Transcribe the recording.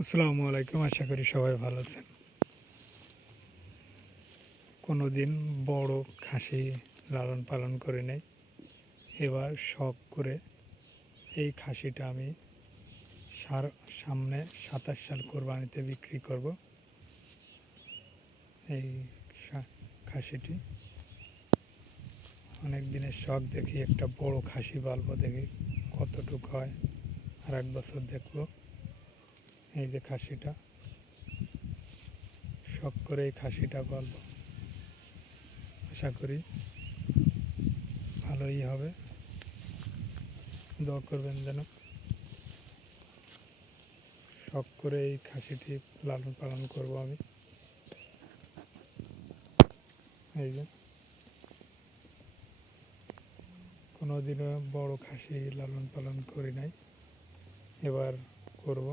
আসসালামু আলাইকুম। আশা করি সবাই ভালো আছেন। কোনোদিন বড় খাসি লালন পালন করে নাই। এবার শখ করে এই খাসিটা আমি সামনে ২৭ সাল কোরবানিতে বিক্রি করব। এই খাসিটি অনেক দিনের শখ, দেখি একটা বড় খাসি পালবো, দেখি কতটুকু হয়। আর ১ বছর দেখব। এই যে খাসিটা, শখ করে এই খাসিটা পালবো। আশা করি ভালোই হবে। দোয়া করবেন যেন। শখ করে এই খাসিটি লালন পালন করব আমি। এই যে কোনোদিনও বড় খাসি লালন পালন করি নাই, এবার করব।